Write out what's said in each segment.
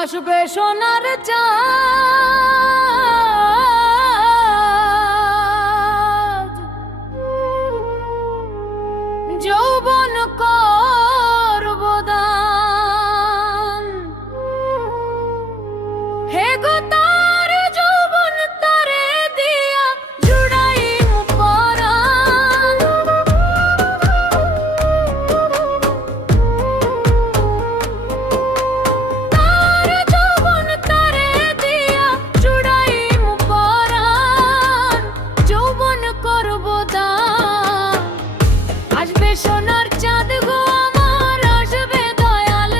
আসবে সোনার চাঁদ, যৌবন করব দান। হে গো তার যৌবন তারে দিয়া জুড়াইম পরাণ। তার যৌবন তারে দিয়া জুড়াইম পরাণ, যৌবন করব দান। আসবে সোনার চাঁদ গো আমার, আসবে দয়াল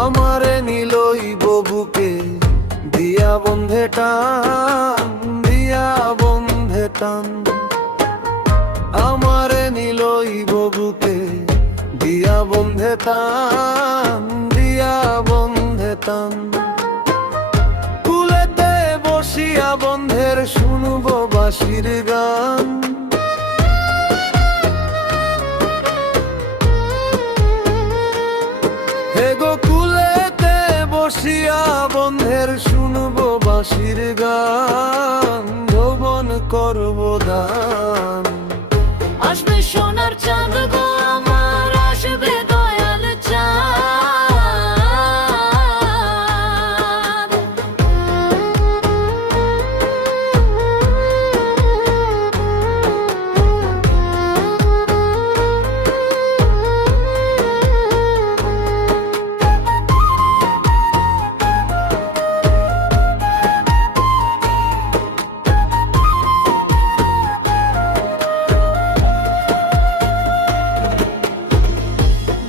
আমারে নিলই ববুকে দিয়া বন্ধে টান, দিয়া বন্ধে টান। আমারে নিলই ববুকে দিয়া বন্ধে টান, দিয়া বন্ধে টান। কুলেতে বসিয়া বন্ধের শুনবো বাঁশির গান। হে গো কুলেতে বসিয়া বন্ধের শুনবো বাঁশির গান, যৌবন করব দান। আসবে সোনার চাঁদ গো আমার, আসবে দয়াল চাঁদ।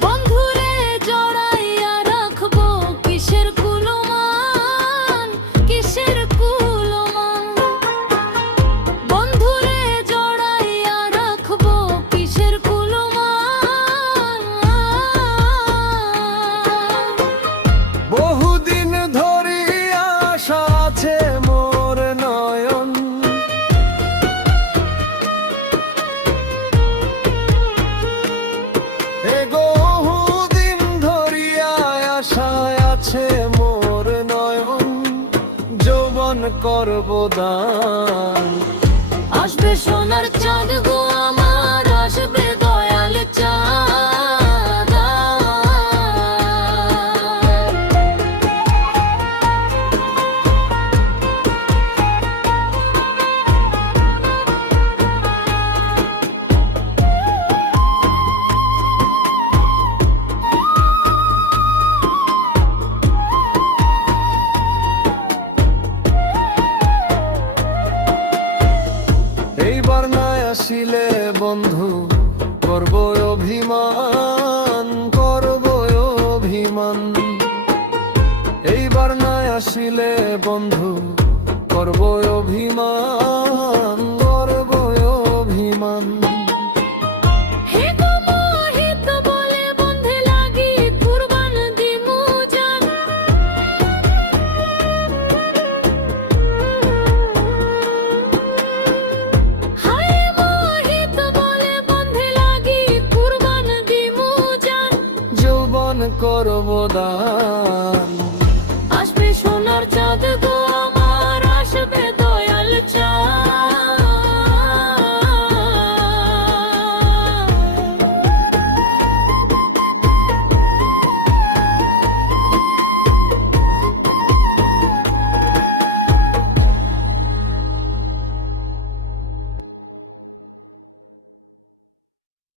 বন্ধুরে জড়াইয়া রাখবো কিসের কুলমান, কিসের কুলমান। বন্ধুরে জড়াইয়া রাখবো কিসের কুলমান। বহুদিন ধরিয়া আশা আছে মোর নয়ন। হে গো বহুদিন ধরিয়া আশায় আছে মোর নয়ন, যৌবন করব দান। আসবে সোনার চাঁদ গো আমার, আসবে দয়াল চাঁদ। এইবার না আসিলে বন্ধু করব অভিমান, করব অভিমান। এইবার না আসিলে বন্ধু করব অভিমান, করব অভিমান। হে গো মোহিত বলে বন্ধে লাগি কুরবান দিমু জান। হায় মোহিত বলে বন্ধে লাগি কুরবান দিমু জান, যৌবন করব দান।